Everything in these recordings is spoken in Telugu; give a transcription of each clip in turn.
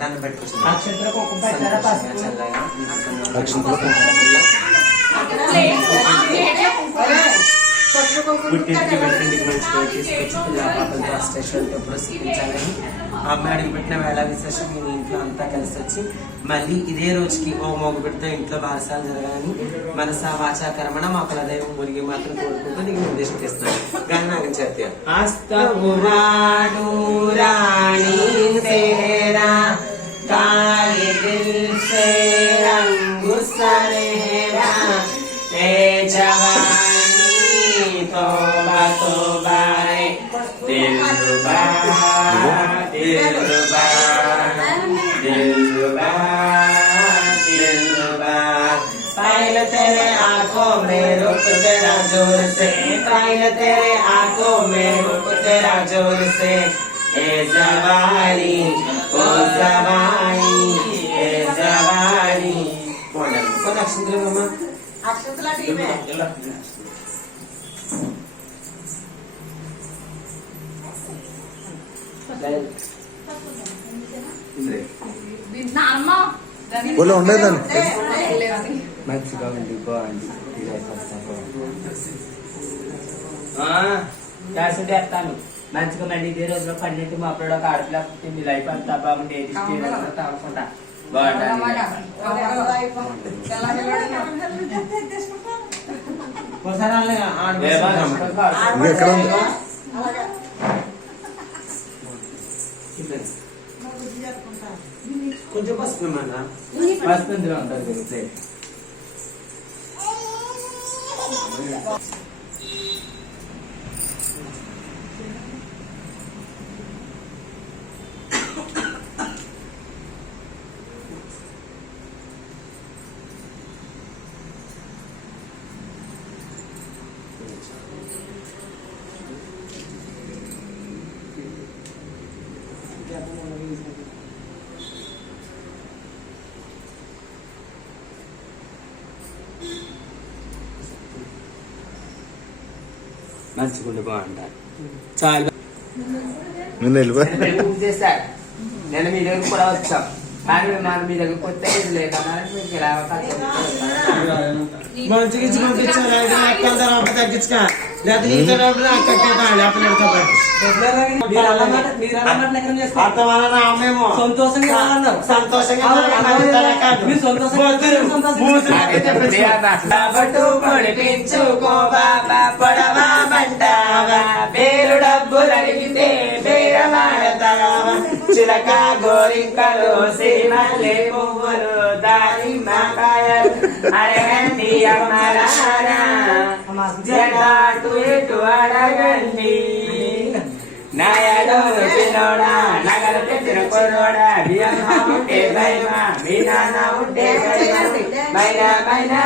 దాన్ని పెట్టుకోవచ్చు. పుట్టింటికి పెట్టింటికి మంచిగా తీసుకొచ్చి పిల్ల పాపలతో అష్టేశ్వరులతో ఎప్పుడో చూపించాలని అమ్మాయి అడిగి పెట్టిన వేళ విశేషం నేను ఇంట్లో అంతా కలిసి వచ్చి మళ్ళీ ఇదే రోజుకి ఓ మొగుడితో ఇంట్లో బారసాలు జరగాలని మనస వాచా కర్మణ మా కులదైవం మురిగి మాత్రం కోరుకుంటూ నీకు నిర్దేశం చేస్తున్నాను. కానీ నాకు చేత तोबा तोबा दिलरुबा दिलरुबा दिलरुबा दिलरुबा पायल तेरे आंखों में रूप तेरा जोर से पायल तेरे आंखों में रूप तेरा जोर से ए जवानी ओ जवानी ए जवानी कौन अक्षंतल मम्मा अक्षंतला टीम है बोलो ఉండేదండి మంచిగా ఉంది బాగుంది క్యాసెట్ వేస్తాను మంచిగా మళ్ళీ ఇదే రోజులో పన్నెండు మా అప్పుడు ఒక ఆడపిల్ల పుట్టింది లైఫ్ అంతా బాగుండే తాగుకుంటా బాగుంటుంది. కొంచెం పసుపు పసుపు ఇందులో ఉంటుంది. మంచిగుండి బాగుంటారు చాలా. నేను మీ దగ్గర కూడా వచ్చాం కానీ మనం మీ దగ్గర కొత్త లేక మంచిగా ఇచ్చి పంపించారు తగ్గించుక సంతోషంగా పేరు డబ్బులు అడిగితే బేరమాడతావా చిలక గోరింకలు సిరిమల్లె పువ్వులు దానిమ్మకాయలు అడగండి అమ్మలారా జటాటు ఎటు అడగండి నాయలో పిల్లోడా నగలు తెచ్చిన కొన్నోడా బియ్యం ఉంటే భయమా మీ నాన్న ఉంటే మైనా మైనా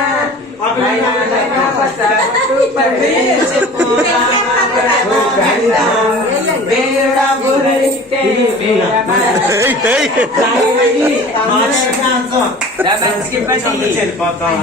చెల్లిపోతాం.